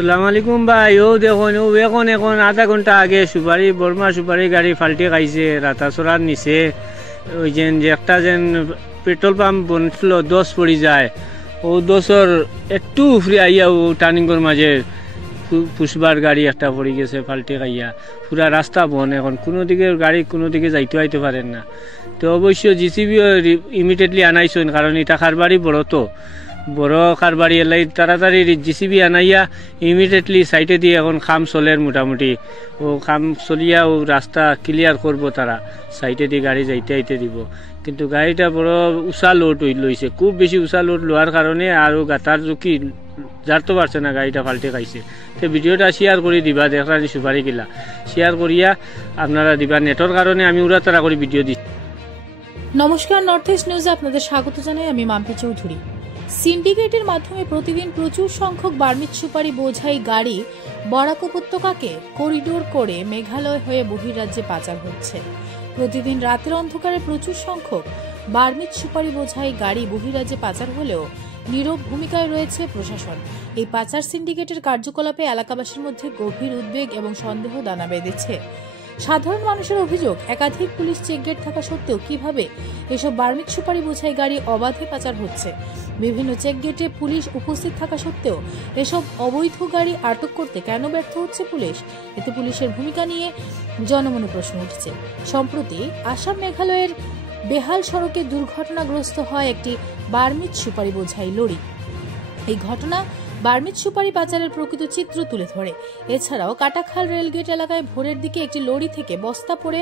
আসসালামু আলাইকুম ভাই। ও দেখুন, ও এখন আধা ঘন্টা আগে বর্মা সুপারি গাড়ি ফাল্টে খাইছে রাতাচড়ার নিচে। ওই যে একটা পেট্রোল পাম্প বনছিল 10 পড়ি যায়, ও 10-এর একটু উফরে আইয়া ও টার্নিংয়ের মাঝে পুষবার গাড়ি একটা পড়ে গেছে ফাল্টে খাইয়া। পুরা রাস্তা বন, এখন কোনো দিকে গাড়ি কোনো দিকে আইতে পারেন না। তো অবশ্য জিসিবিও ইমিডিয়েটলি আনাইছেন, কারণ এটা খারবাড়ি বড় খারবাড়ি এলাই তাড়াতাড়ি জিসিবি আনাইয়া ইমিডিয়েটলি সাইডে দিয়ে এখন খাম চলের মোটামুটি। ও খাম চলিয়া ও রাস্তা ক্লিয়ার করব, তারা সাইডে দিয়ে গাড়ি যাইতে দিব। কিন্তু গাড়িটা বড় উঁচা লোড লইছে, খুব বেশি উঁচা লোড লোৱাৰ কারণে আর গাতার ঝুঁকি জারতে পারছে না, গাড়িটা ফাল্টে খাইছে। তো ভিডিওটা শেয়ার করে দিবা, দেখলানি সুপারি গিলা শেয়ার করিয়া আপনারা দিবা। নেটর কারণে আমি উড়া তারা করে ভিডিও দিচ্ছি। নমস্কার, নর্থ ইস্ট নিউজে আপনাদের স্বাগত জানাই। আমি মাম্পি চৌধুরী। সিন্ডিকেটের মাধ্যমে প্রতিদিন প্রচুর সংখ্যক বার্মিজ সুপারি বোঝাই গাড়ি বরাক উপত্যকাকে করিডোর করে মেঘালয় হয়ে বহির্রাজ্যে পাচার হচ্ছে। প্রতিদিন রাতের অন্ধকারে প্রচুর সংখ্যক বার্মিজ সুপারি বোঝাই গাড়ি বহির্রাজ্যে পাচার হলেও নীরব ভূমিকায় রয়েছে প্রশাসন। এই পাচার সিন্ডিকেটের কার্যকলাপে এলাকাবাসীর মধ্যে গভীর উদ্বেগ এবং সন্দেহ দানা বেঁধেছে। সাধারণ মানুষের অভিযোগ, একাধিক পুলিশ চেকগেট থাকা সত্ত্বেও কিভাবে এসব বার্মিজ সুপারি বোঝাই গাড়ি অবাধে পাচার হচ্ছে। বিভিন্ন চেকগেটে পুলিশ উপস্থিত থাকা সত্ত্বেও এসব অবৈধ গাড়ি আটক করতে কেন ব্যর্থ হচ্ছে পুলিশ? এতে পুলিশের ভূমিকা নিয়ে জনমনে প্রশ্ন উঠছে। সম্প্রতি আসাম মেঘালয়ের বেহাল সড়কে দুর্ঘটনাগ্রস্ত হয় একটি বার্মিজ সুপারি বোঝাই লরি। এই ঘটনা বার্মিজ সুপারি পাচারের প্রকৃত চিত্র তুলে ধরে। এছাড়াও কাটাখাল রেলগেট এলাকায় ভোরের দিকে একটি লরি থেকে বস্তা পড়ে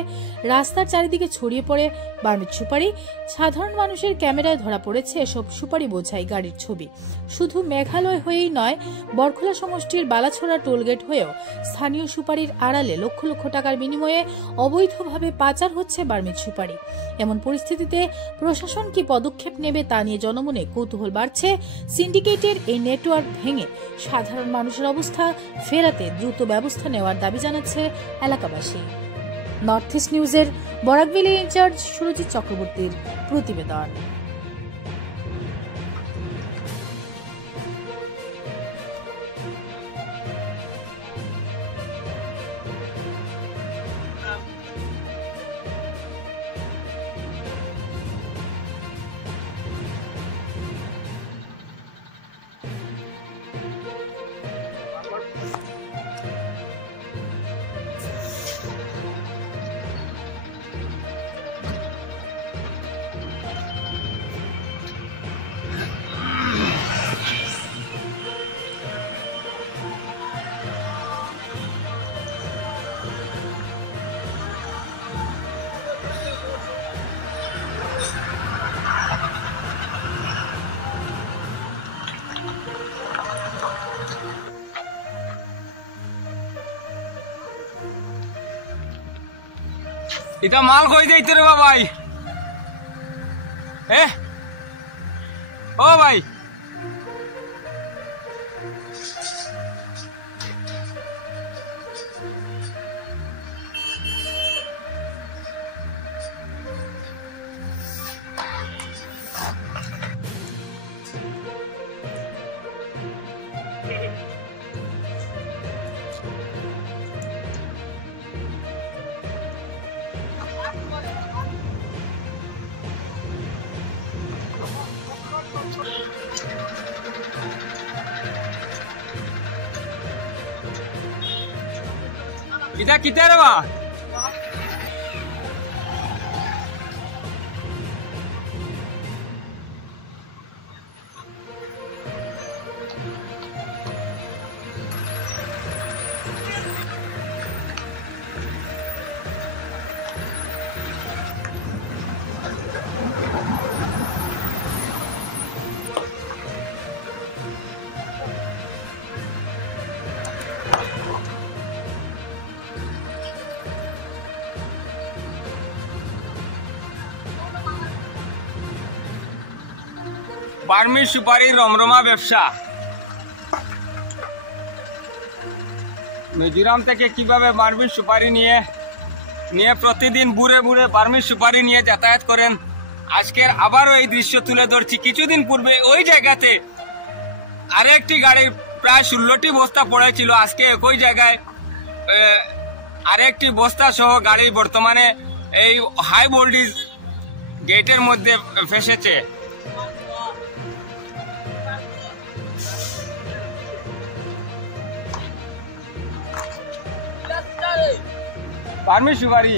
রাস্তার চারিদিকে ছড়িয়ে পড়ে বার্মিজ সুপারি। সাধারণ মানুষের ক্যামেরায় ধরা পড়েছে এসব সুপারি বোঝাই গাড়ির ছবি। শুধু মেঘালয় হয়েই নয়, বরখোলা সমষ্টির বালাছড়া টোলগেট হয়েও স্থানীয় সুপারির আড়ালে লক্ষ লক্ষ টাকার বিনিময়ে অবৈধভাবে পাচার হচ্ছে বার্মিজ সুপারি। এমন পরিস্থিতিতে প্রশাসন কি পদক্ষেপ নেবে তা নিয়ে জনমনে কৌতূহল বাড়ছে। সিন্ডিকেটের এই নেটওয়ার্ক ভেঙে সাধারণ মানুষের অবস্থা ফেরাতে দ্রুত ব্যবস্থা নেওয়ার দাবি জানাচ্ছে এলাকাবাসী। নর্থ ইস্ট নিউজের বরাকভ্যালি ইনচার্জ সুরজিৎ চক্রবর্তীর প্রতিবেদন। এটা মাল কই যাইতে রে ভাই? ও ভাই, এটা কিতা রে বা? বার্মিজ সুপারির রমরমা ব্যবসা। মিজোরাম থেকে কিভাবে বার্মিজ সুপারি নিয়ে প্রতিদিন বুড়ে বার্মিজ সুপারি নিয়ে যাতায়াত করেন। আজকের আবারও এই দৃশ্য তুলে ধরছি। কিছুদিন পূর্বে ওই জায়গাতে আরেকটি গাড়ির প্রায় 16টি বস্তা পড়েছিল। আজকে একই জায়গায় আরেকটি বস্তা সহ গাড়ি বর্তমানে এই হাই ভোল্টেজ গেটের মধ্যে ফেসেছে। বার্মি সুপারি